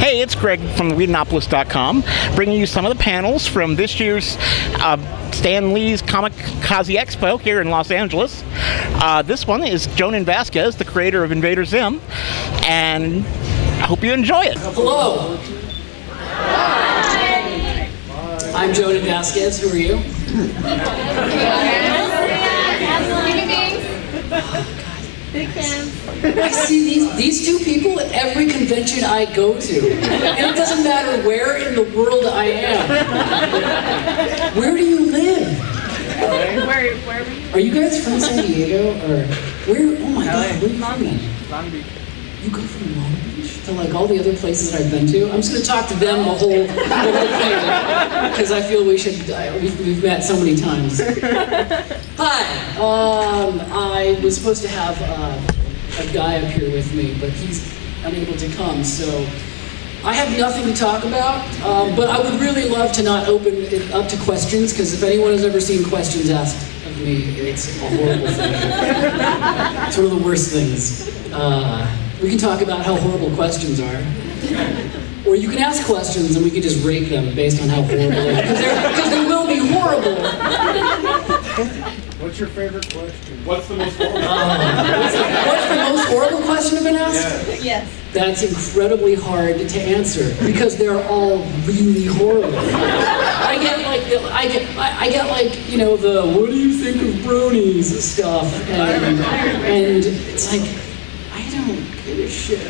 Hey, it's Greg from Whedonopolis.com, bringing you some of the panels from this year's Stan Lee's Comikaze Expo here in Los Angeles. This one is Jhonen Vasquez, the creator of Invader Zim, and I hope you enjoy it. Hello. Hi. I'm Jhonen Vasquez. Who are you? Big fans. I see these two people at every convention I go to. And it doesn't matter where in the world I am. Where do you live? Where were you? Are you guys from San Diego? Or where? Oh my God, where are you from? Long Beach. You go from Long Beach to like all the other places I've been to? I'm just going to talk to them the whole thing. Because I feel we should, we've met so many times. Hi, I was supposed to have a guy up here with me, but he's unable to come, so I have nothing to talk about, but I would really love to not open it up to questions, because if anyone has ever seen questions asked of me, it's a horrible thing. It's one of the worst things. We can talk about how horrible questions are. Or you can ask questions and we can just rate them based on how horrible they are. Because they will be horrible. What's your favorite question? What's the most horrible? What's the most horrible question I've been asked? Yes. That's incredibly hard to answer because they're all really horrible. I get like you know, the what do you think of bronies stuff, and it's like, I don't give a shit.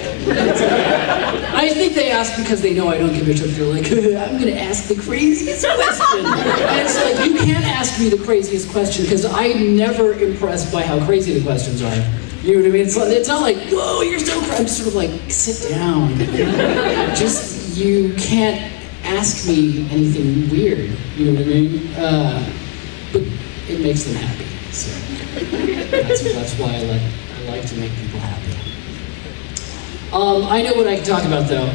I think they ask because they know I don't give a shit. They're like, I'm gonna ask the craziest question. And it's like, you can't ask me the craziest question because I'm never impressed by how crazy the questions are. You know what I mean? It's not like, whoa, you're so crazy. I'm just sort of like, sit down. Just, you can't ask me anything weird. You know what I mean? But it makes them happy. So that's why I like to make people happy. I know what I can talk about though.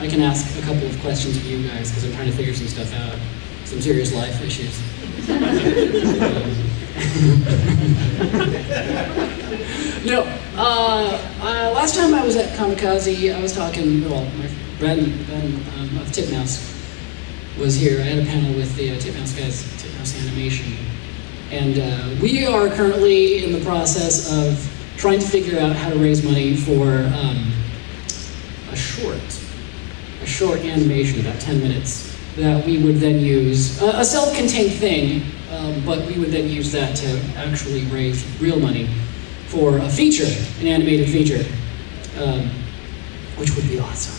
I can ask a couple of questions of you guys because I'm trying to figure some stuff out. Some serious life issues. No, last time I was at Comikaze, I was talking, well, my friend Ben of Titmouse was here. I had a panel with the Titmouse guys, Titmouse Animation. And we are currently in the process of trying to figure out how to raise money for a short animation, about 10 minutes, that we would then use, a self-contained thing, but we would then use that to actually raise real money for a feature, an animated feature, which would be awesome.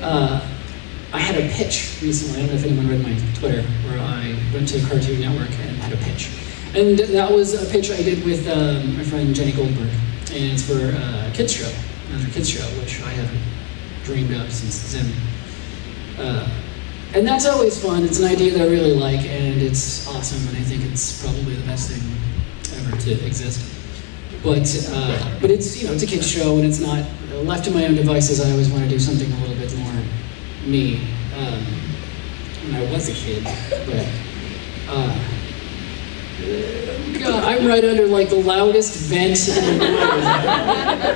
I had a pitch recently, I don't know if anyone read my Twitter, where I went to Cartoon Network and had a pitch. And that was a pitch I did with my friend Jenny Goldberg, and it's for a kids show, another kids show, which I haven't dreamed of since Zim. And that's always fun. It's an idea that I really like, and it's awesome, and I think it's probably the best thing ever to exist. But it's, you know, it's a kids show, and it's not left to my own devices. I always want to do something a little bit more me. When I was a kid, but God, I'm right under like the loudest vent in the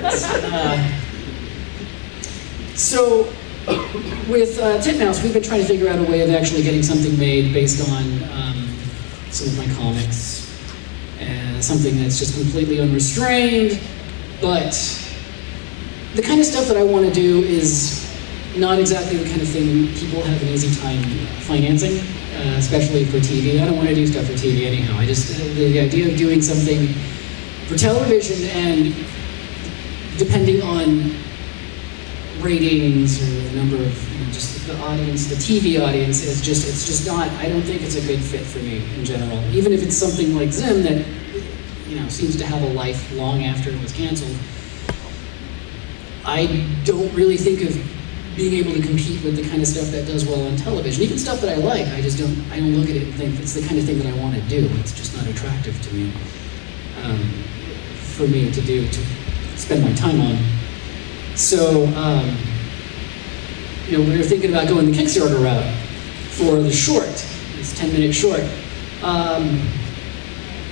world. So with Titmouse, we've been trying to figure out a way of actually getting something made based on some of my comics. Something that's just completely unrestrained, but the kind of stuff that I want to do is not exactly the kind of thing people have an easy time financing, especially for TV. I don't want to do stuff for TV anyhow. I just, the idea of doing something for television, and depending on ratings or the number of, you know, just the audience, the TV audience is just, it's just not, I don't think it's a good fit for me in general. Even if it's something like Zim that, you know, seems to have a life long after it was canceled, I don't really think of being able to compete with the kind of stuff that does well on television. Even stuff that I like, I don't look at it and think it's the kind of thing that I want to do. It's just not attractive to me, for me to spend my time on. So, you know, when you're thinking about going the Kickstarter route for the short, this 10-minute short,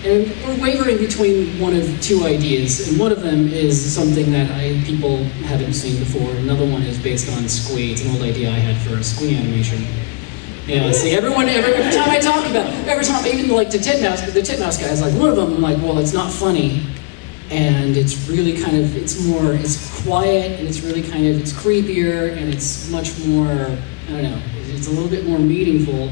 And we're wavering between one of two ideas, and one of them is something that people haven't seen before. Another one is based on Squee. It's an old idea I had for a Squee animation. Yeah, see, every time I talk about it, every time, even like the Titmouse guys, like one of them, I'm like, well, it's not funny, and it's really kind of, it's quiet, and it's really kind of, it's creepier, and it's much more, I don't know, it's a little bit more meaningful.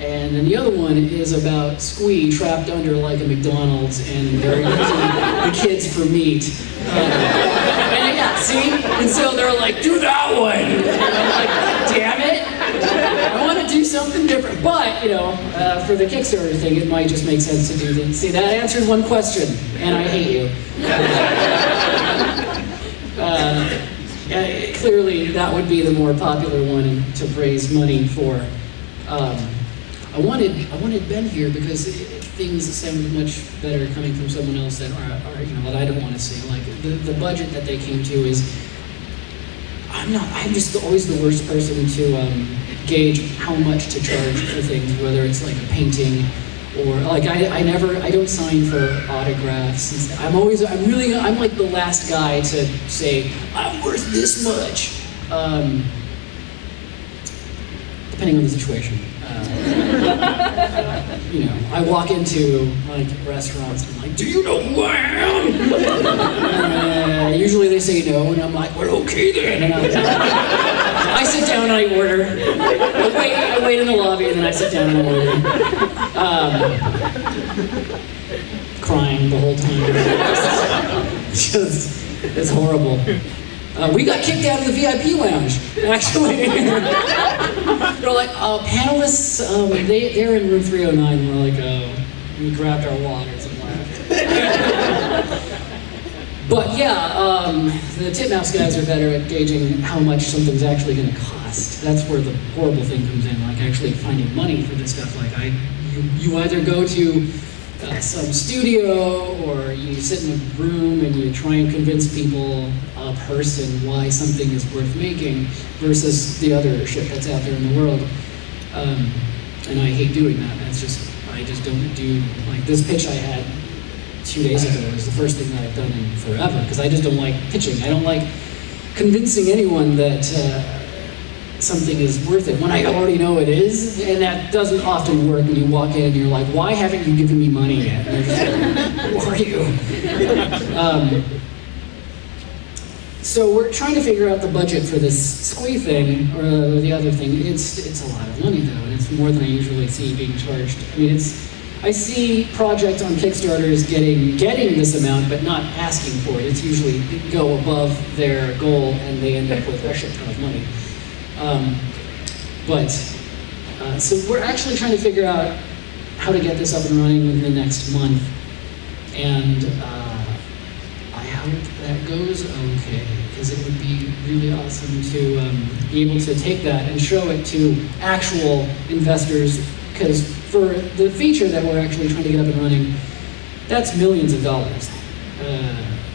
And then the other one is about Squee trapped under like a McDonald's, and they're using the kids for meat. And yeah, see? And so they're like, do that one! And I'm like, damn it! I want to do something different. But, you know, for the Kickstarter thing, it might just make sense to do this. See, that answers one question, and I hate you. Clearly, that would be the more popular one to raise money for. I wanted Ben here because things sounded much better coming from someone else that are you know, that I don't want to say. Like the budget that they came to is, I'm just always the worst person to gauge how much to charge for things, whether it's like a painting or like I don't sign for autographs. I'm like the last guy to say I'm worth this much, depending on the situation. You know, I walk into like restaurants and I'm like, do you know who I am? Usually they say no, and I'm like, well, okay then. And I sit down and I order. I wait in the lobby, and then I sit down and I order. Crying the whole time. It's horrible. We got kicked out of the VIP lounge, actually. They're like, panelists, they're in room 309. We're like, we grabbed our waters and left. But yeah, the Titmouse guys are better at gauging how much something's actually going to cost. That's where the horrible thing comes in, like actually finding money for this stuff. Like you either go to some studio, or you sit in a room and you try and convince people, a person, why something is worth making, versus the other shit that's out there in the world. And I hate doing that. I just don't do, like this pitch I had 2 days ago is the first thing that I've done in forever, because I just don't like pitching. I don't like convincing anyone that something is worth it when I already know it is, and that doesn't often work when you walk in and you're like, why haven't you given me money yet? And they're just like, who are you? So we're trying to figure out the budget for this Squee thing, or the other thing. It's a lot of money though, and it's more than I usually see being charged. I mean, I see projects on Kickstarters getting this amount, but not asking for it. It's usually go above their goal, and they end up with a shit ton of money. So we're actually trying to figure out how to get this up and running within the next month, and I hope that goes okay, because it would be really awesome to be able to take that and show it to actual investors, because for the feature that we're actually trying to get up and running, that's millions of dollars.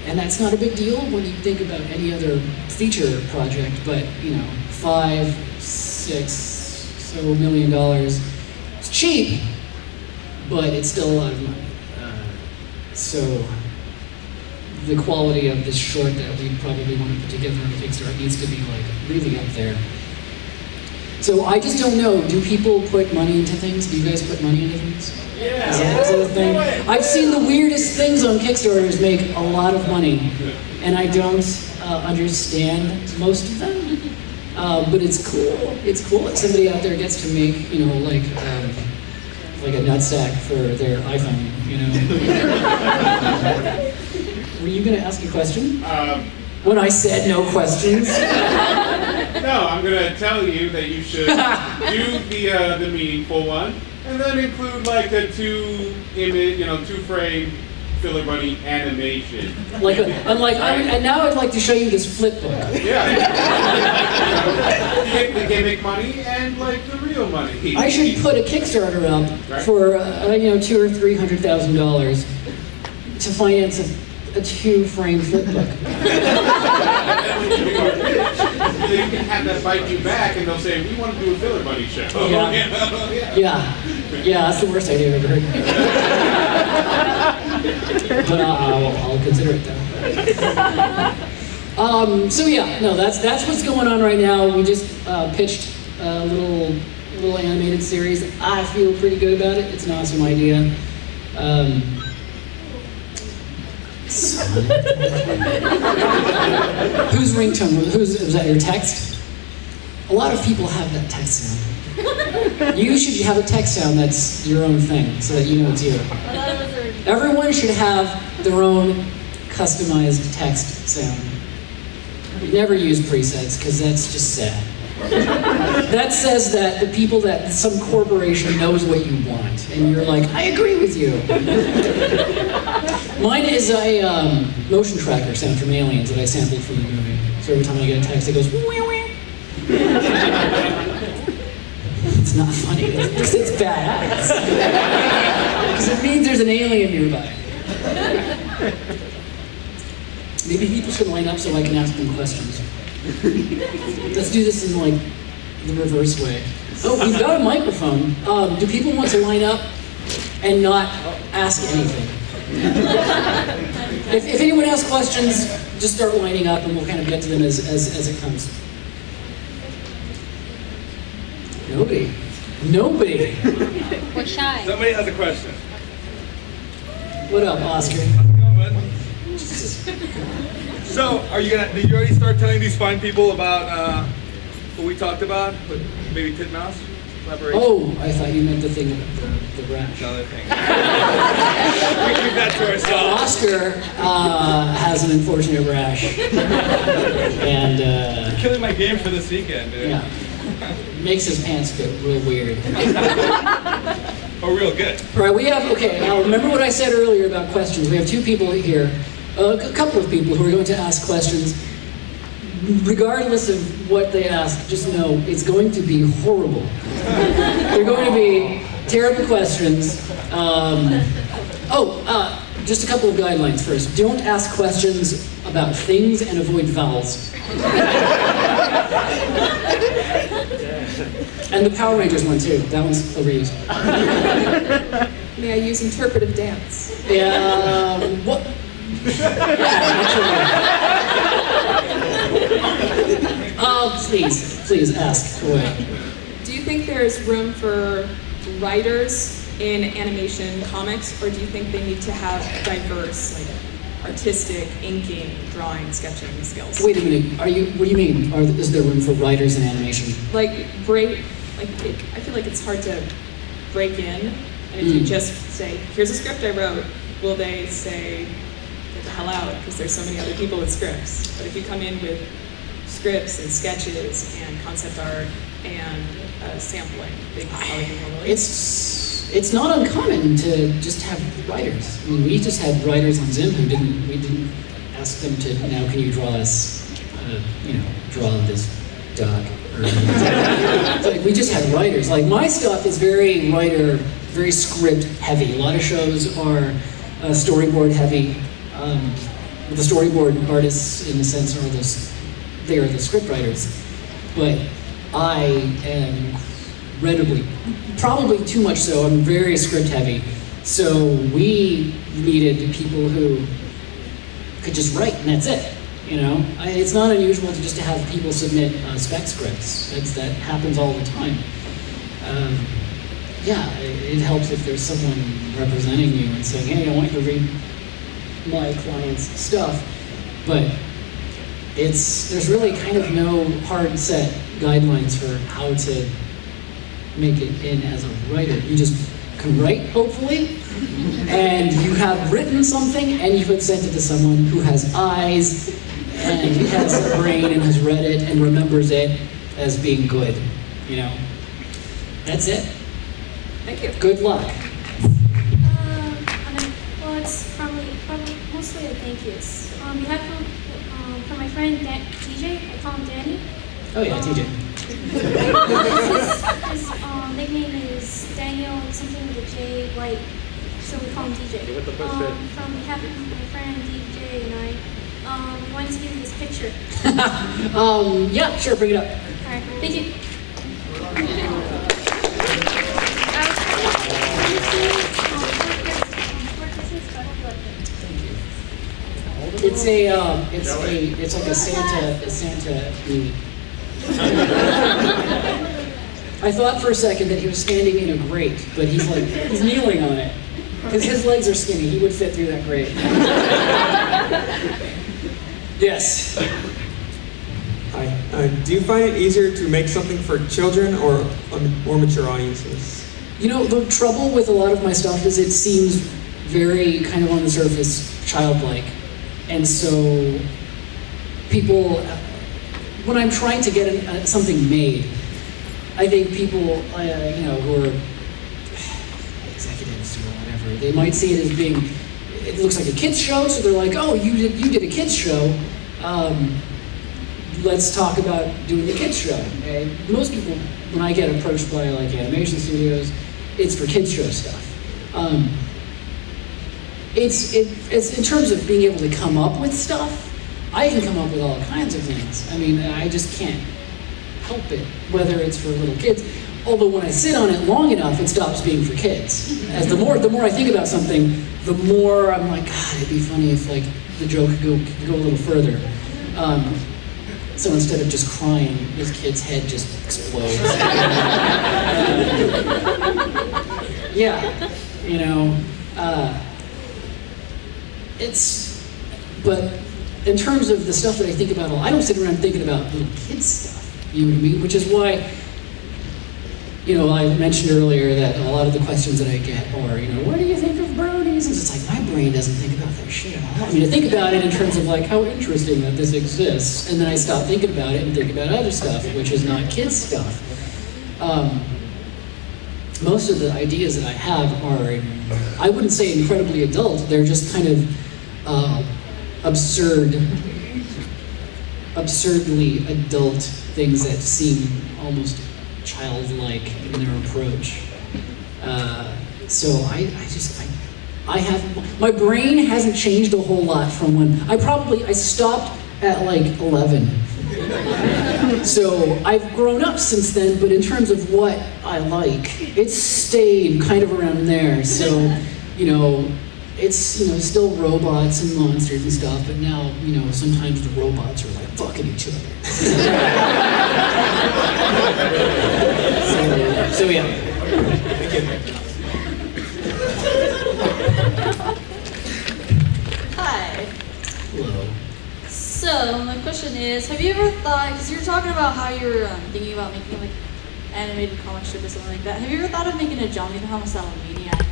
And that's not a big deal when you think about any other feature project, but you know, $5, $6 million. It's cheap, but it's still a lot of money. So the quality of this short that we probably want to put together on Kickstarter needs to be like really up there. So I just don't know, do people put money into things? Do you guys put money into things? Yeah. Is that a thing? I've seen the weirdest things on Kickstarters make a lot of money, and I don't understand most of them. But it's cool. It's cool that somebody out there gets to make, you know, like a nutsack for their iPhone, you know. Were you going to ask a question? When I said no questions? No, I'm going to tell you that you should do the meaningful one, and then include like a two-frame filler bunny animation. And now I'd like to show you this flip book. Yeah. You get the gimmick money and like the real money. I should put a Kickstarter up for $200,000 or $300,000 to finance a two-frame flip book. So you can have that bite you back, and they'll say, "We want to do a filler bunny show." Yeah, that's the worst idea I've ever heard. But I'll consider it though. So yeah, no, that's what's going on right now. We just pitched a little animated series. I feel pretty good about it. It's an awesome idea. Whose ringtone? Was that your text? A lot of people have that text sound. You should have a text sound that's your own thing, so that you know it's you. Everyone should have their own customized text sound. Never use presets, because that's just sad. That says that the people that some corporation knows what you want, and you're like, I agree with you. Mine is a motion tracker sound from Aliens that I sampled from the movie. So every time I get a text, it goes, wee wee. It's not funny, it's badass. Because it means there's an alien nearby. Maybe people should line up so I can ask them questions. Let's do this in like the reverse way. Oh, we've got a microphone. Do people want to line up and not ask anything? If anyone has questions, just start lining up and we'll kind of get to them as it comes. Nobody. Nobody. We're shy. Somebody has a question. What up, Oscar? How's it going, bud? So, did you already start telling these fine people about what we talked about with maybe Titmouse collaboration? Oh, I thought you meant the thing about the rash. Another thing. We keep that to ourselves. Oscar has an unfortunate rash. And, You're killing my game for this weekend, dude. yeah. Makes his pants fit real weird. Oh, real good. All right, we have, okay, now remember what I said earlier about questions. We have two people here, a couple of people who are going to ask questions. Regardless of what they ask, just know it's going to be horrible. They're going to be terrible questions. Just a couple of guidelines first. Don't ask questions about things and avoid vowels. And the Power Rangers one too. That one's overused. May I use interpretive dance? Yeah, what? Please ask away. Do you think there's room for writers in animation comics, or do you think they need to have diverse, like, artistic, inking, drawing, sketching skills? Wait a minute. What do you mean? Is there room for writers in animation? I feel like it's hard to break in, and if you just say, here's a script I wrote, will they say, get the hell out, because there's so many other people with scripts. But if you come in with scripts and sketches and concept art and sampling, they can probably be more willing. It's not uncommon to just have writers. I mean, we just had writers on Zim who we didn't ask them to, now can you draw us, draw this dog. Like, we just had writers. Like, my stuff is very very script heavy. A lot of shows are storyboard heavy. The storyboard artists, in a sense, they are the script writers. But I am incredibly, probably too much so, I'm very script heavy. So we needed people who could just write, and that's it. It's not unusual to have people submit spec scripts. That happens all the time. It helps if there's someone representing you and saying, hey, I want you to read my client's stuff. But there's really kind of no hard set guidelines for how to make it in as a writer. You just can write, hopefully, and you have written something and you have sent it to someone who has eyes and has a brain and has read it and remembers it as being good, That's it. Thank you. Good luck. Well, it's probably mostly a thank yous. We have from my friend TJ. I call him Danny. Oh yeah, TJ. His nickname is Daniel, something with a J, White, so we call him DJ. From behalf of my friend DJ and I wanted to give you this picture. Yeah, sure, bring it up. All right, thank you. It's like a Santa movie. I thought for a second that he was standing in a grate, but he's kneeling on it. Because his legs are skinny, he would fit through that grate. Yes. Hi. Do you find it easier to make something for children or more mature audiences? You know, the trouble with a lot of my stuff is it seems very kind of on the surface childlike. And so people, when I'm trying to get something made, I think people, who are executives or whatever, they might see it as being, it looks like a kid's show, so they're like, oh, you did a kid's show. Let's talk about doing the kids show. And most people, when I get approached by like animation studios, it's for kids show stuff. It's in terms of being able to come up with stuff, I can come up with all kinds of things. I mean, I just can't help it, whether it's for little kids. Although when I sit on it long enough, it stops being for kids. As the more I think about something, the more I'm like, God, it'd be funny if like the joke could go a little further. So instead of just crying, this kid's head just explodes. Yeah, you know, but in terms of the stuff that I think about, I don't sit around thinking about little kids stuff, you know what I mean? Which is why, you know, I mentioned earlier that a lot of the questions that I get are, you know, what do you think of brownies? And it's like, my brain doesn't think about that shit at all. I mean, I think about it in terms of like, how interesting that this exists, and then I stop thinking about it and think about other stuff, which is not kids stuff. Most of the ideas that I have are, I wouldn't say incredibly adult, they're just kind of absurdly adult things that seem almost childlike in their approach. So I have, my brain hasn't changed a whole lot from when, I stopped at like 11. So I've grown up since then, but in terms of what I like, it's stayed kind of around there. So, you know, it's, you know, still robots and monsters and stuff, but now, you know, sometimes the robots are like fucking each other. So yeah. Thank you. Hi. Hello. So my question is, have you ever thought, because you were talking about how you were thinking about making like animated comic strip or something like that, have you ever thought of making a Johnny the Homicidal Maniac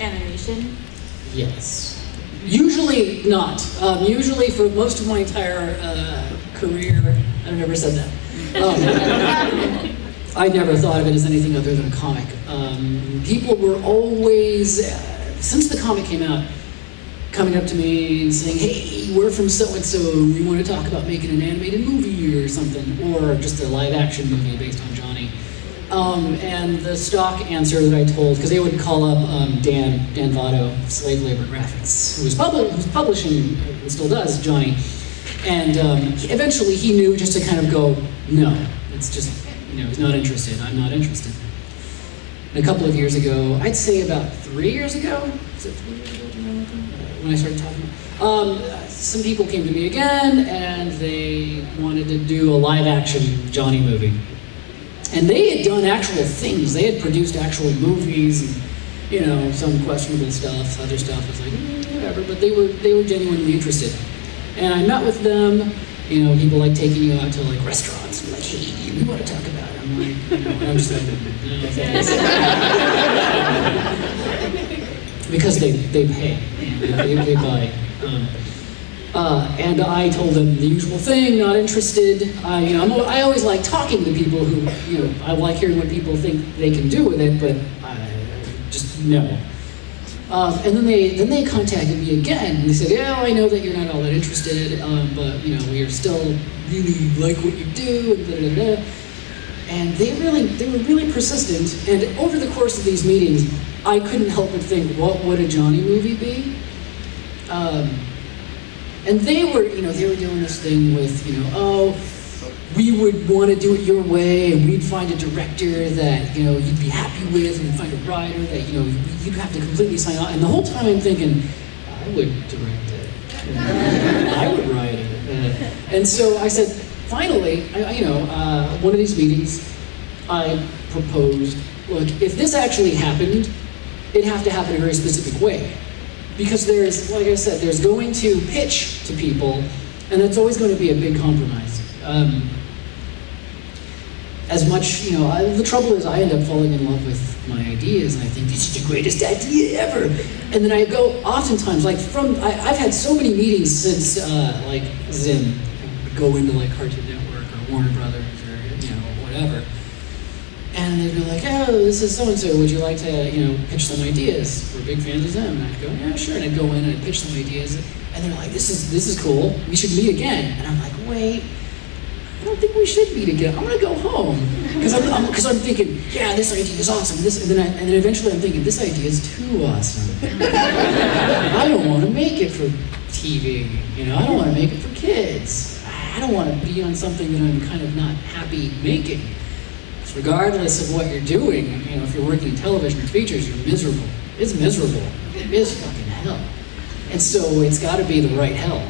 animation? Yes. Usually not. Usually for most of my entire career, I've never said that. I never thought of it as anything other than a comic. People were always, since the comic came out, coming up to me and saying, hey, we're from so-and-so, we want to talk about making an animated movie or something, or just a live-action movie based on Johnny. And the stock answer that I told, because they would call up Dan Votto, Slave Labor Graphics, who was publishing, and still does, Johnny. And eventually he knew just to kind of go, no, it's just, you know, he's not interested, I'm not interested. And a couple of years ago, I'd say about 3 years ago, is it 3 years ago, when I started talking, some people came to me again, and they wanted to do a live-action Johnny movie. And they had done actual things. They had produced actual movies, and, you know, some questionable stuff, other stuff was like, whatever, but they were genuinely interested. And I met with them, you know, people like taking you out to like restaurants, and like, hey, we want to talk about it. I'm like, you know, and I'm just like, no, thanks. Because they pay, they buy. And I told them the usual thing, not interested. I always like talking to people who, you know, I like hearing what people think they can do with it, but just no. And then they contacted me again, and they said, yeah, I know that you're not all that interested, but, you know, we still really like what you do, and da-da-da-da. And they were really persistent, and over the course of these meetings, I couldn't help but think, what would a Johnny movie be? And they were doing this thing with, you know, oh, we would want to do it your way, and we'd find a director that, you know, you'd be happy with, and find a writer that, you know, you'd have to completely sign off. And the whole time I'm thinking, I would direct it. I would write it. And so I said, finally, one of these meetings, I proposed, look, if this actually happened, it'd have to happen in a very specific way. Because there's, like I said, there's going to pitch to people, and that's always going to be a big compromise. As much, the trouble is I end up falling in love with my ideas, and I think this is the greatest idea ever. And then I go, oftentimes, I've had so many meetings since, Zim, go into like Cartoon Network or Warner Brothers or, whatever. And they'd be like, oh, this is so-and-so, would you like to, pitch some ideas? We're big fans of Zim. And I'd go, yeah, sure. And I'd go in and I'd pitch some ideas. And they're like, this is cool. We should meet again. And I'm like, wait, I don't think we should meet again. I'm gonna go home. Because I'm thinking, yeah, this idea is awesome. And then eventually I'm thinking, this idea is too awesome. I don't want to make it for TV. I don't want to make it for kids. I don't want to be on something that I'm kind of not happy making. Regardless of what you're doing, if you're working in television or features, you're miserable. It's miserable. It is fucking hell. And so it's got to be the right hell,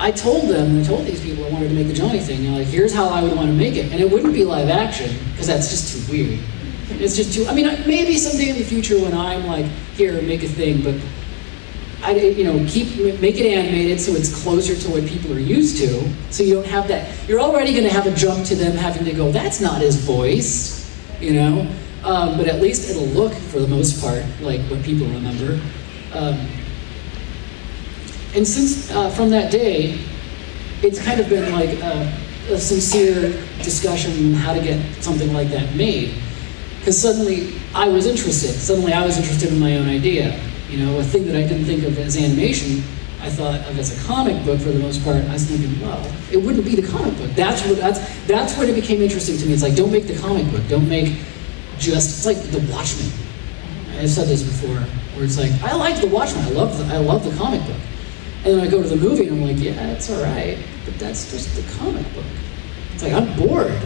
I told these people I wanted to make the Johnny thing, here's how I would want to make it. And it wouldn't be live action, because that's just too weird. It's just too, maybe someday in the future when I'm like, here, make a thing, but make it animated so it's closer to what people are used to, so you don't have that. You're already going to have a jump to them having to go, that's not his voice, but at least it'll look, for the most part, like what people remember. And since, from that day, it's kind of been like a sincere discussion on how to get something like that made. Because suddenly I was interested in my own idea. A thing that I didn't think of as animation, I thought of as a comic book for the most part. I was thinking, well, it wouldn't be the comic book. That's when it became interesting to me. It's like, don't make the comic book. Don't make it's like The Watchmen. I've said this before, where it's like, I like The Watchmen. I love the comic book. And then I go to the movie and I'm like, yeah, it's all right, but that's just the comic book. It's like, I'm bored.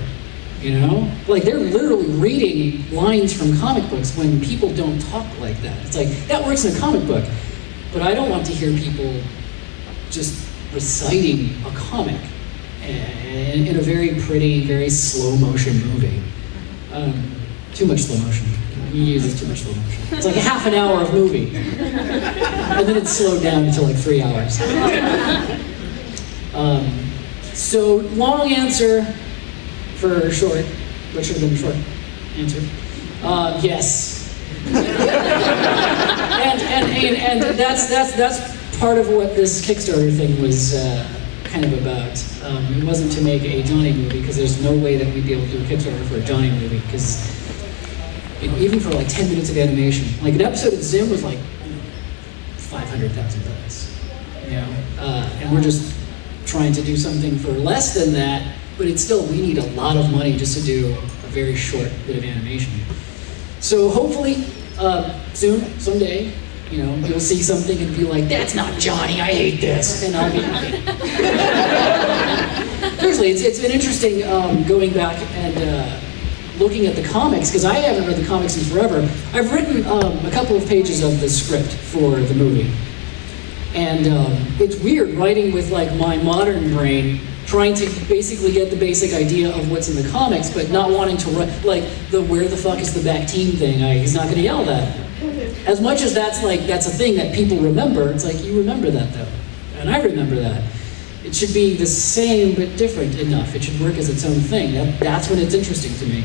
Like they're literally reading lines from comic books when people don't talk like that. It's like, that works in a comic book, but I don't want to hear people just reciting a comic in a very pretty, very slow motion movie. Too much slow motion. He uses too much slow motion. It's like a half an hour of movie. And then it's slowed down to like 3 hours. So long answer for short, what should have been a short answer. Yes. and that's part of what this Kickstarter thing was kind of about. It wasn't to make a Johnny movie, because there's no way that we'd be able to do a Kickstarter for a Johnny movie, because even for like 10 minutes of animation, like an episode of Zim was like $500,000, and we're just trying to do something for less than that, but it's still, we need a lot of money just to do a very short bit of animation. So hopefully, soon, someday, you'll see something and be like, that's not Johnny, I hate this, and I'll be happy. Seriously, it's been interesting going back and looking at the comics, because I haven't read the comics in forever. I've written a couple of pages of the script for the movie. And it's weird writing with like my modern brain, trying to basically get the basic idea of what's in the comics, but not wanting to write, like the where the fuck is the back team thing, he's not gonna yell that. As much as that's a thing that people remember, it's like, you remember that though. And I remember that. It should be the same but different enough. It should work as its own thing. That's when it's interesting to me.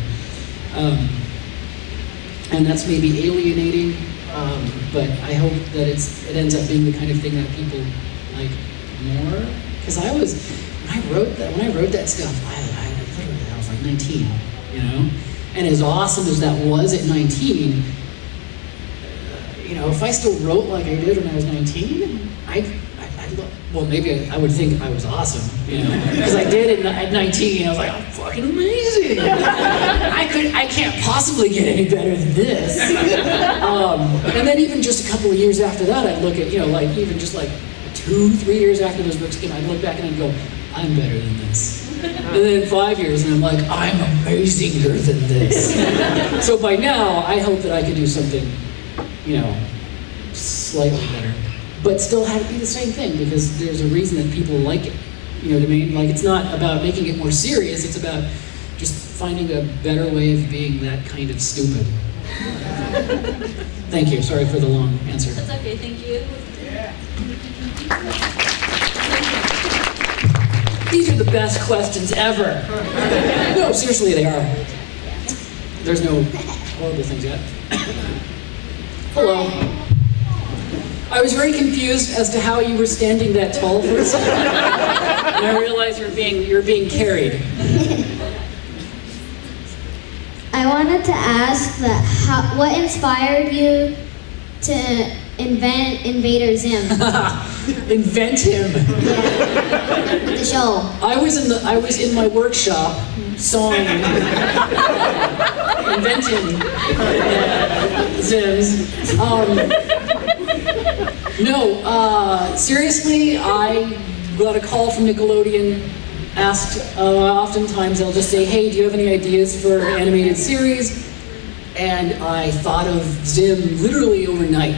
And that's maybe alienating, but I hope that it ends up being the kind of thing that people like more. Because when I wrote that stuff, I was like 19, And as awesome as that was at 19, if I still wrote like I did when I was 19, well, maybe I would think I was awesome, because I did it at 19. I was like, I'm fucking amazing. I can't possibly get any better than this. And then even just a couple of years after that, I'd look at, even just like 2-3 years after those books came, I'd look back and I'd go, I'm better than this. And then 5 years, and I'm like, I'm amazinger than this. So by now, I hope that I could do something, slightly better. But still had to be the same thing because there's a reason that people like it. You know what I mean? Like, it's not about making it more serious, it's about just finding a better way of being that kind of stupid. Thank you. Sorry for the long answer. That's okay, thank you. These are the best questions ever. No, seriously, they are. There's no horrible things yet. Hello. I was very confused as to how you were standing that tall for a second. And I realized you're being carried. I wanted to ask what inspired you to invent Invader Zim? Invent him. Yeah. The show. I was in my workshop sawing, inventing Zims. No, seriously, I got a call from Nickelodeon, asked, oftentimes they'll just say, hey, do you have any ideas for an animated series? And I thought of Zim literally overnight,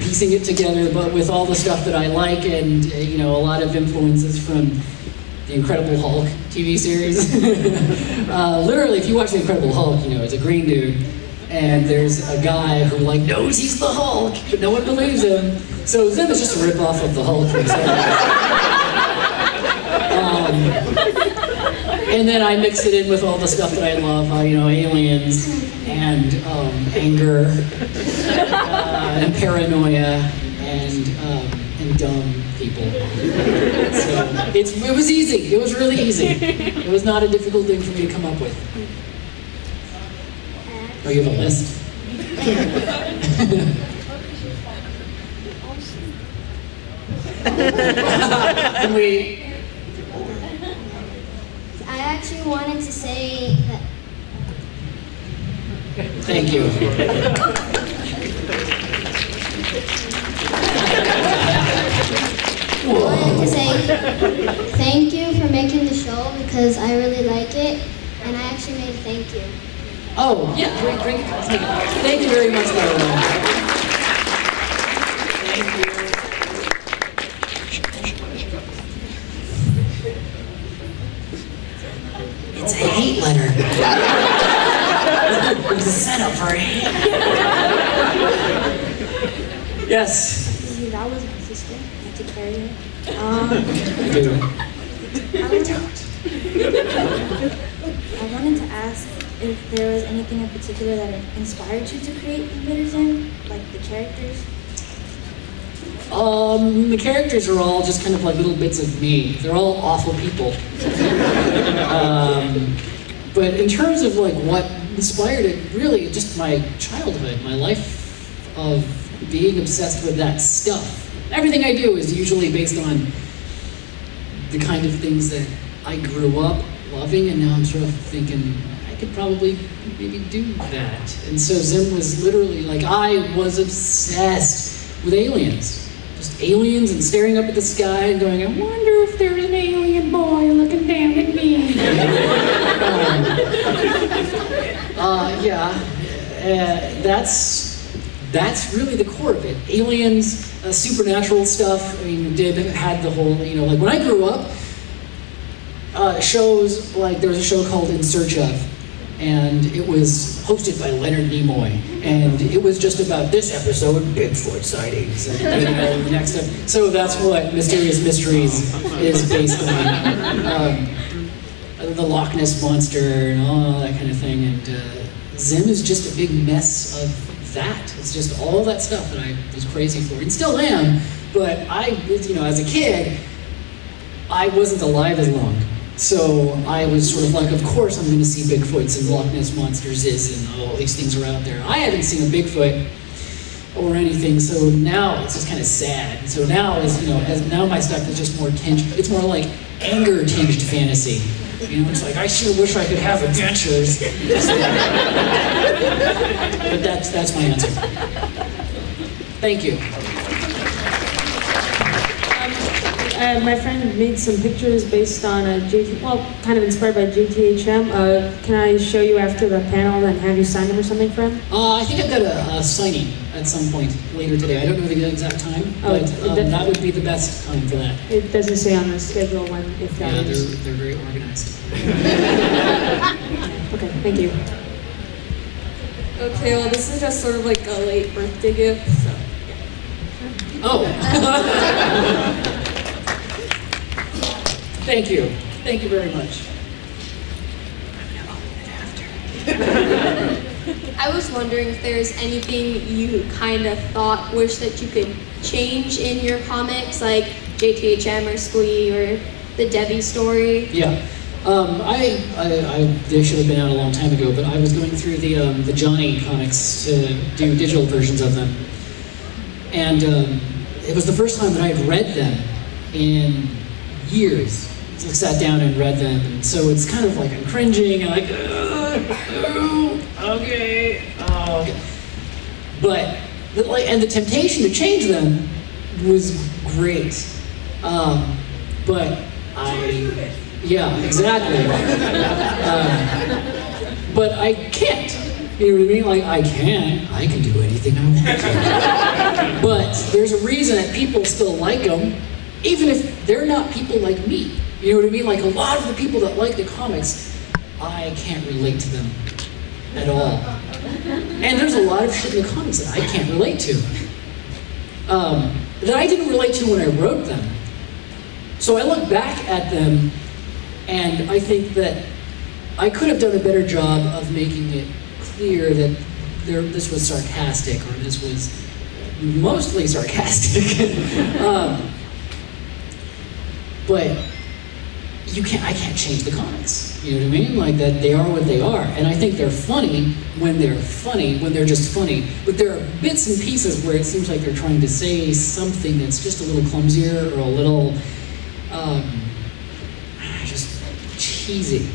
piecing it together, but with all the stuff that I like and, a lot of influences from the Incredible Hulk TV series. Literally, if you watch the Incredible Hulk, it's a green dude. And there's a guy who knows he's the Hulk, but no one believes him. So Zim is just a ripoff of the Hulk himself. And then I mix it in with all the stuff that I love, aliens and anger and paranoia and dumb people. So it was easy. It was really easy. It was not a difficult thing for me to come up with. Oh, you have a list? I actually wanted to say that. Thank you. I wanted to say thank you for making the show because I really like it, and I actually made a thank you. Oh, yeah, great. Thank you very much, Caroline. Thank you. It's a hate letter. It's a setup for a hate. Yes. That was my sister. I took care of her. I wanted to ask if there was anything in particular that inspired you to create Invader Zim, like the characters? The characters are all just kind of like little bits of me. They're all awful people. But in terms of what inspired it, really just my childhood, my life of being obsessed with that stuff. Everything I do is usually based on the kind of things that I grew up loving, and now I'm sort of thinking, I could probably maybe do that. And so Zim was literally I was obsessed with aliens. Just aliens and staring up at the sky and going, I wonder if there's an alien boy looking down at me. That's really the core of it. Aliens, supernatural stuff. I mean, had the whole, when I grew up, shows, there was a show called In Search Of, and it was hosted by Leonard Nimoy, and it was just about this episode, Bigfoot sightings, and the next step. So that's what Mysterious Mysteries is based on. The Loch Ness Monster and all that kind of thing, and Zim is just a big mess of that. It's just all that stuff that I was crazy for, and still am, but I was, as a kid, I wasn't alive as long. So I was sort of of course I'm going to see Bigfoots and Loch Ness Monsters and all these things are out there. I hadn't seen a Bigfoot or anything, so now it's just kind of sad. So now now my stuff is just more tinged, it's more like anger-tinged fantasy. It's I sure wish I could have adventures. But that's my answer. I My friend made some pictures based on kind of inspired by JTHM. Can I show you after the panel and have you sign them or something, friend? I think I've got a signing at some point later today. I don't know the exact time, but that would be the best time for that. It doesn't say on the schedule when, if that is. They're very organized. Okay, thank you. Okay, well, this is just sort of like a late birthday gift, so. Oh. Thank you. Thank you very much. I was wondering if there's anything you kind of wish that you could change in your comics, like JTHM or Squee or the Debbie story. Yeah. They should have been out a long time ago, but I was going through the Johnny comics to do digital versions of them. And it was the first time that I had read them in years. So I sat down and read them, and so it's kind of like I'm cringing and like, okay. But the temptation to change them was great. But yeah, exactly. But I can't. You know what I mean? Like, I can do anything I want to. But there's a reason that people still like them, even if they're not people like me. You know what I mean? Like, a lot of the people that like the comics, I can't relate to them at all. And there's a lot of shit in the comics that I can't relate to. That I didn't relate to when I wrote them. So I look back at them, and I think that I could have done a better job of making it clear that this was sarcastic, or this was mostly sarcastic. But I can't change the comics. You know what I mean? Like, that they are what they are. And I think they're funny, when they're just funny. But there are bits and pieces where it seems like they're trying to say something that's just a little clumsier, or a little, just cheesy.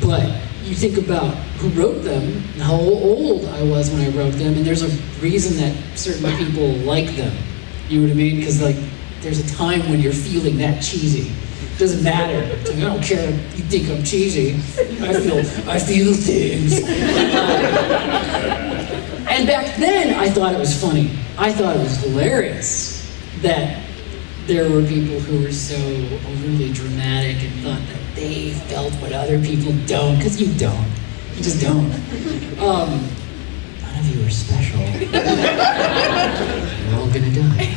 But you think about who wrote them, and how old I was when I wrote them, and there's a reason that certain people like them. You know what I mean? Because, like, there's a time when you're feeling that cheesy. It doesn't matter. It's like, I don't care if you think I'm cheesy. I feel things. And back then, I thought it was funny. I thought it was hilarious that there were people who were so overly dramatic and thought that they felt what other people don't, because you don't. You just don't. None of you are special. You're all gonna die.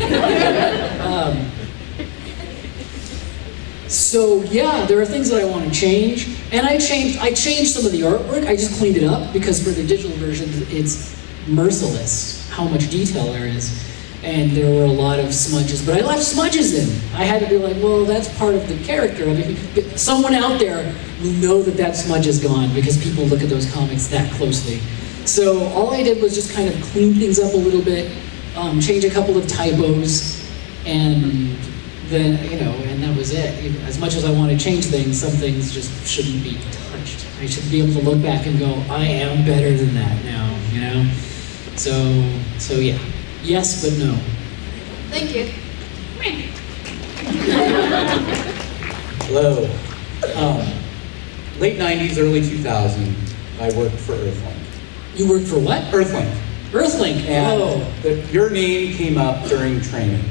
So yeah, there are things that I want to change, and I changed some of the artwork. I just cleaned it up, because for the digital version, it's merciless how much detail there is. And there were a lot of smudges, but I left smudges in. I had to be like, well, that's part of the character. I mean, someone out there will know that that smudge is gone, because people look at those comics that closely. So all I did was just kind of clean things up a little bit, change a couple of typos, and then, and that was it. As much as I want to change things, some things just shouldn't be touched. I should be able to look back and go, I am better than that now, So yeah. Yes, but no. Thank you. Hello. Late 90s, early 2000, I worked for Earthlink. You worked for what? Earthlink. Earthlink? And your name came up during training.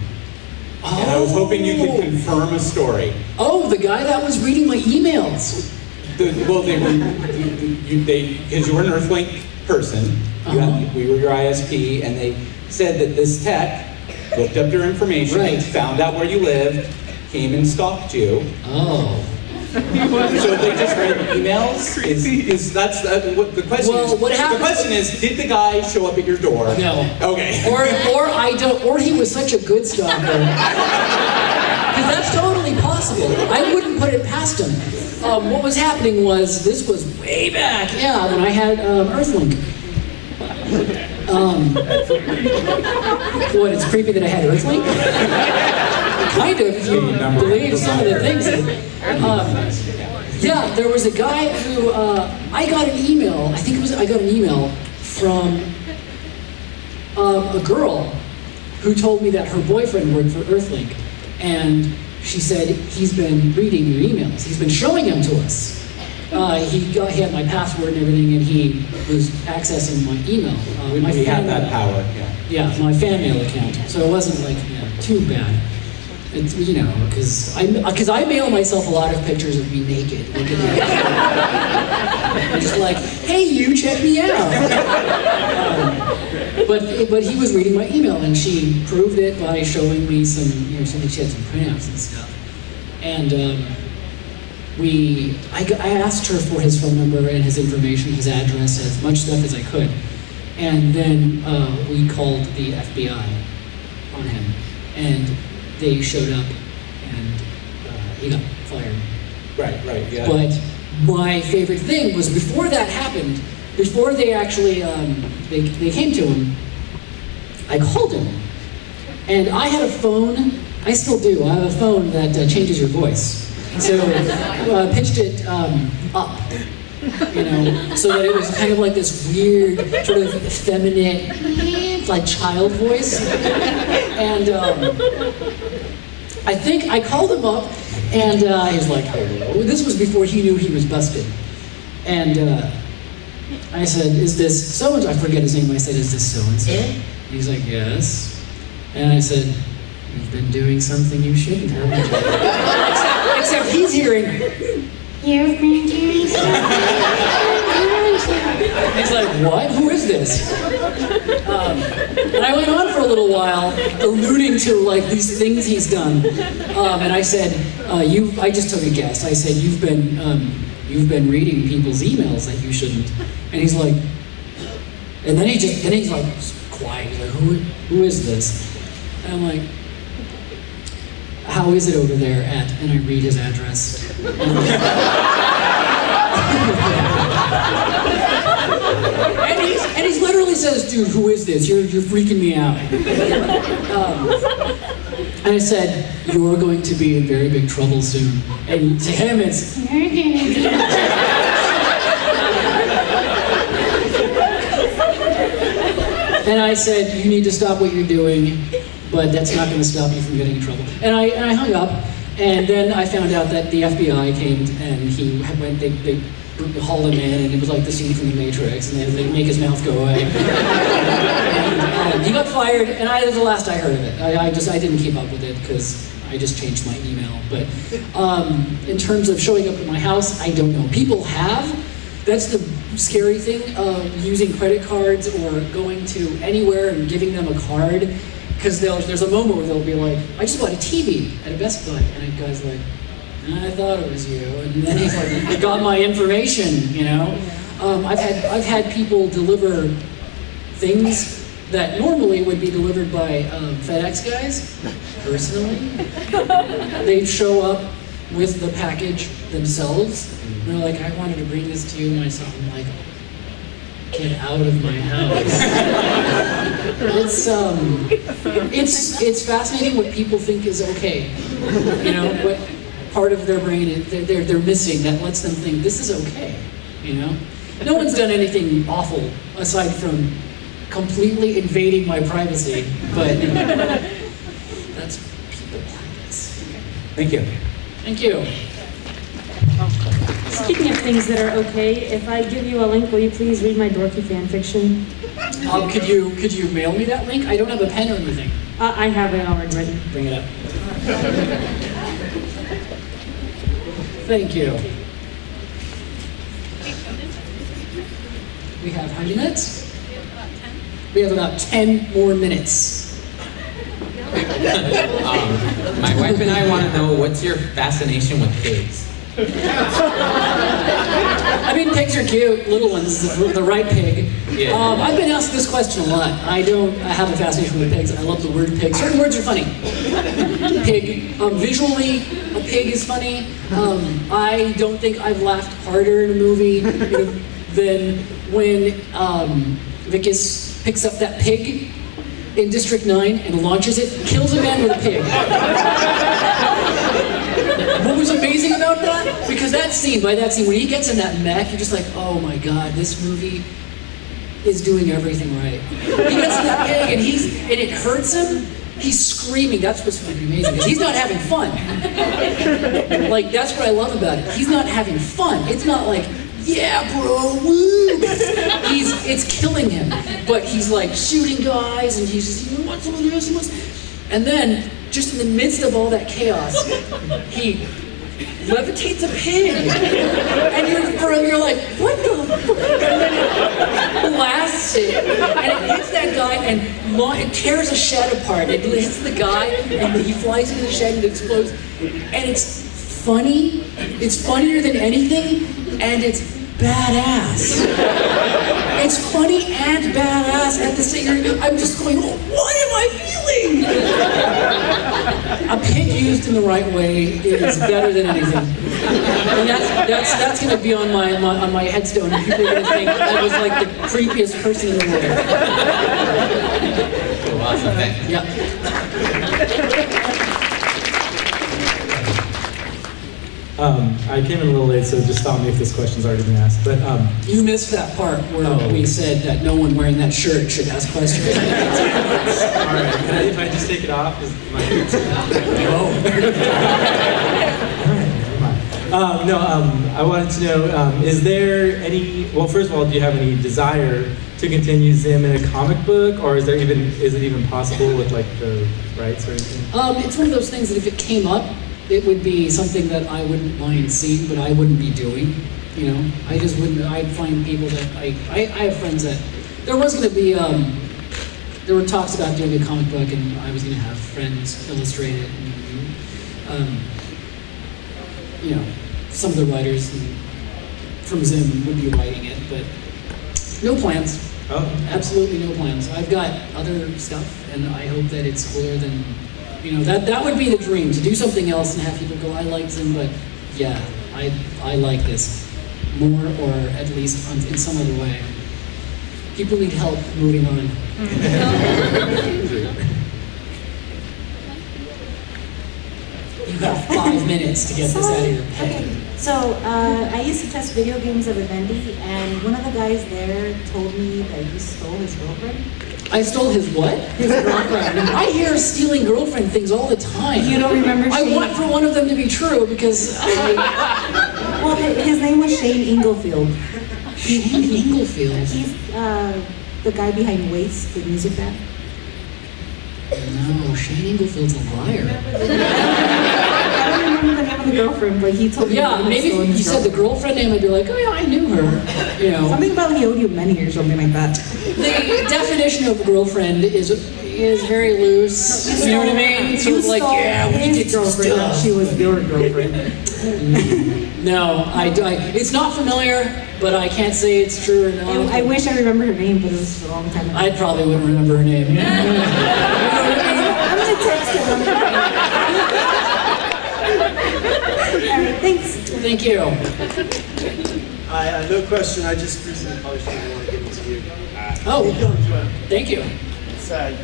Oh. And I was hoping you could confirm a story. Oh, the guy that was reading my emails. Because you were an Earthlink person. We were your ISP, and they said that this tech looked up your information, found out where you lived, came and stalked you. Oh. So they just read emails? Is that's what the question is? What happened? The question is, did the guy show up at your door? No. Okay. Or he was such a good stalker. Because that's totally possible. I wouldn't put it past him. What was happening was, this was way back, when I had Earthlink. What, it's creepy that I had Earthlink? Kind of, if you believe some of the things. Yeah, there was a guy who, I got an email, I got an email from a girl who told me that her boyfriend worked for Earthlink. And she said, he's been reading your emails. He's been showing them to us. He had my password and everything, and he was accessing my email. We have that power, yeah. Yeah, my fan mail account. So it wasn't like too bad. It's, because I mail myself a lot of pictures of me naked. I'm just like, hey, you, check me out. But he was reading my email, and she proved it by showing me some, she had some printouts and stuff. And I asked her for his phone number and his information, his address, as much stuff as I could. And then we called the FBI on him. And they showed up, and he got fired. Right, yeah. But my favorite thing was before that happened, before they actually, they came to him, I called him. And I had a phone, I still do, I have a phone that changes your voice. So pitched it up, so that it was kind of like this weird, sort of effeminate, like child voice. And I think I called him up, and he was like, hello. This was before he knew he was busted. And I said, is this so-and-so? I forget his name. I said, is this so-and-so? He's like, yes. And I said, you've been doing something you shouldn't have. Except he's hearing, you've been doing something. He's like, what? Who is this? And I went on for a little while, alluding to like these things he's done. And I said, I just took a guess. I said, you've been reading people's emails that you shouldn't. And he's like, and then he's like quiet. He's like, who is this? And I'm like, how is it over there at? And I read his address. And he literally says, dude, who is this? You're freaking me out. And I said, you're going to be in very big trouble soon. And to him, it's, and I said, you need to stop what you're doing, but that's not going to stop you from getting in trouble. And I hung up, and then I found out that the FBI came, and they hauled him in, and it was like the scene from The Matrix, and they make his mouth go away. And he got fired, and that was the last I heard of it. I didn't keep up with it, because I just changed my email. But in terms of showing up at my house, I don't know. People have. That's the scary thing of using credit cards or going to anywhere and giving them a card. Because there's a moment where they'll be like, I just bought a TV at a Best Buy. And the guy's like, I thought it was you. And then he's like, I got my information, I've had people deliver things that normally would be delivered by FedEx guys, personally. They show up with the package themselves. And they're like, I wanted to bring this to you. And I said, I'm like, get out of my house. It's fascinating what people think is okay. What part of their brain they're missing that lets them think this is okay. No one's done anything awful aside from completely invading my privacy, but that's people like this. Thank you. Thank you. Speaking of things that are okay, if I give you a link, will you please read my dorky fan fiction? Could you mail me that link? I don't have a pen or anything. I have it already written. Bring it up. Thank you. We have how many minutes? We have about 10 more minutes. My wife and I want to know, what's your fascination with pigs? I mean, pigs are cute, little ones, the right pig. Yeah. I've been asked this question a lot. I have a fascination with pigs. I love the word pig. Certain words are funny. Pig. Visually, a pig is funny. I don't think I've laughed harder in a movie than when Vicus picks up that pig in District 9 and launches it, kills a man with a pig. What was amazing about that? Because by that scene, when he gets in that mech, you're just like, oh my god, this movie is doing everything right. He gets in that pig and it hurts him, he's screaming. That's what's going to be amazing. He's not having fun. Like, that's what I love about it. He's not having fun. It's not like, yeah, bro, woo. It's killing him. But he's like shooting guys, and he's just, he wants some of this, he wants. And then, just in the midst of all that chaos, he levitates a pig. And you're like, what the fuck? And then it blasts it, and it hits that guy, and it tears a shed apart. It hits the guy, and he flies into the shed, and it explodes. And it's funny. It's funnier than anything, and it's badass. It's funny and badass at the same time. I'm just going, what am I feeling? A pig used in the right way is better than anything. And that's going to be on my headstone. And people are going to think I was like the creepiest person in the world. Oh, awesome, thank you. Yeah. I came in a little late, so just stop me if this question's already been asked. But you missed that part where we said that no one wearing that shirt should ask questions. All right, if I just take it off? I wanted to know, is there any, well, first of all, do you have any desire to continue Zim in a comic book, or is it even possible with like the rights or anything? It's one of those things that if it came up, it would be something that I wouldn't mind seeing, but I wouldn't be doing. You know, I just wouldn't. I'd find people that I have friends that there was going to be. There were talks about doing a comic book, and I was going to have friends illustrate it. And, you know, some of the writers from Zim would be writing it, but no plans. Oh, absolutely no plans. I've got other stuff, and I hope that it's cooler than. You know, that would be the dream, to do something else and have people go, I like Zim, but yeah, I like this more, or at least in some other way. People need help moving on. You have 5 minutes to get this out of your head. Okay. So, I used to test video games at Vivendi, and one of the guys there told me that you stole his girlfriend. I stole his what? His girlfriend. I hear stealing girlfriend things all the time. You don't remember I want for one of them to be true because well, his name was Shane Inglefield. Shane Inglefield? He's the guy behind Waste, the music band. No, Shane Inglefield's a liar. I don't remember the name of the girlfriend, but he told me. Yeah, maybe if you said the girlfriend name, I'd be like, oh yeah, I knew her. You know, something about he owed you money or something like that. The definition of girlfriend is very loose. You know what I mean? So it's like, yeah, we did girlfriend. stuff. She was your girlfriend. No, it's not familiar, but I can't say it's true or not. I wish I remember her name, but it was a long time ago. I probably wouldn't remember her name. I'm gonna text her. Alright, thanks. Thank you. No question. I just recently published it. I want to give it to you. Thank you.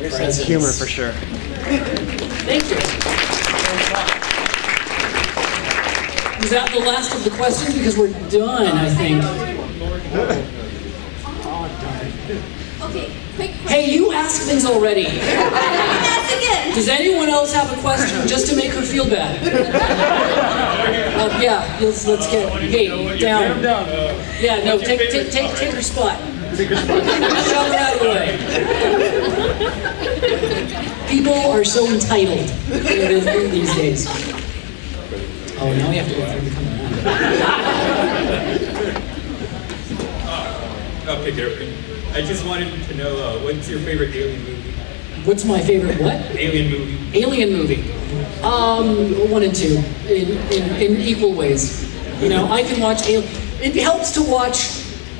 Your sense of humor for sure. Thank you. Is that the last of the questions? Because we're done, I think. Okay, quick question. Hey, you asked things already. Ask again. Does anyone else have a question just to make her feel bad? Yeah, let's get. Hey, down. Yeah, no, take her spot. Shove her out of the way. People are so entitled these days. Oh, now we have to go through the come around. Okay, Derek. I just wanted to know, what's your favorite alien movie? What's my favorite what? Alien movie. Alien movie. 1 and 2 in equal ways. You know, I can watch Alien. It helps to watch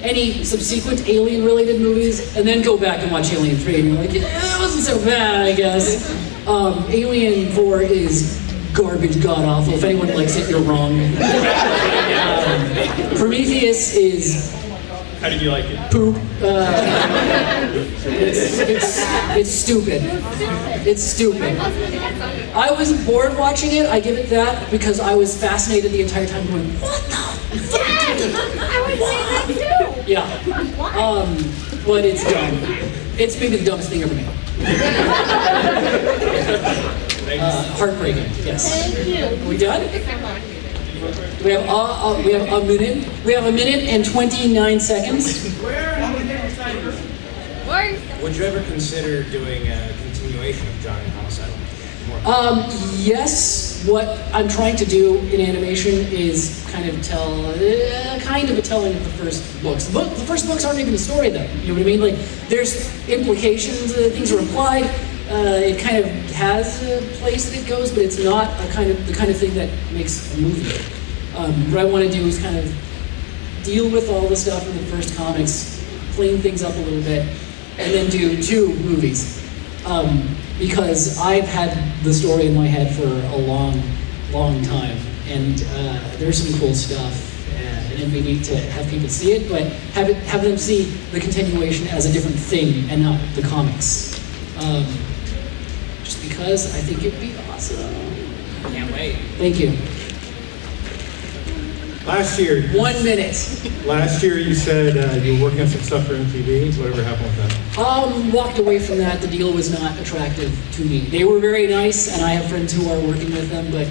any subsequent Alien-related movies and then go back and watch Alien 3 and you're like, yeah, that wasn't so bad, I guess. Alien 4 is garbage, god-awful. If anyone likes it, you're wrong. Prometheus is... How did you like it? Poop. It's stupid. It's stupid. I wasn't bored watching it, I give it that, because I was fascinated the entire time going, what the fuck? I would say that too. Yeah. But it's dumb. It's maybe the dumbest thing ever made. Heartbreaking. Yes. Thank you. Are we done? We have a minute. We have a minute and 29 seconds. Would you ever consider doing a continuation of John and Homicide? Yes. What I'm trying to do in animation is kind of tell, kind of a telling of the first books. The first books aren't even a story, though. You know what I mean? Like, there's implications, things are implied. It kind of has a place that it goes, but it's not the kind of thing that makes a movie. What I want to do is kind of deal with all the stuff in the first comics, clean things up a little bit, and then do 2 movies. Because I've had the story in my head for a long, long time, and there's some cool stuff, and we need to have people see it, but have them see the continuation as a different thing and not the comics. Just because I think it'd be awesome. Can't wait. Thank you. Last year. 1 minute. Last year you said you were working on some stuff for MTV. Whatever happened with that? Walked away from that. The deal was not attractive to me. They were very nice, and I have friends who are working with them, but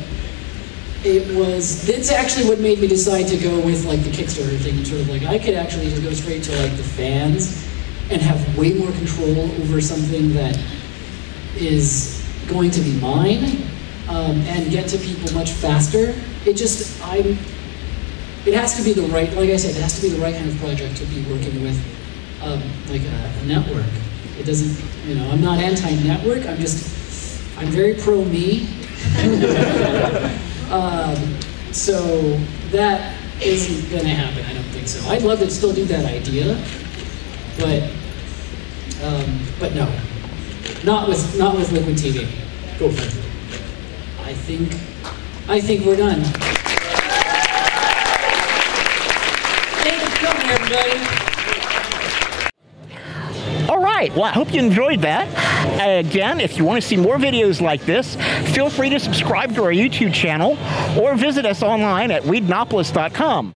it's actually what made me decide to go with like the Kickstarter thing, and sort of like I could actually just go straight to like the fans and have way more control over something that is going to be mine, and get to people much faster. It has to be the right, like I said, it has to be the right kind of project to be working with, like a network. It doesn't, I'm not anti-network, I'm very pro-me. So that isn't gonna happen, I don't think so. I'd love to still do that idea, but no. Not with Liquid TV. Cool, thank you. I think we're done. Thanks for coming, everybody. All right, well, I hope you enjoyed that. Again, if you want to see more videos like this, feel free to subscribe to our YouTube channel or visit us online at Whedonopolis.com.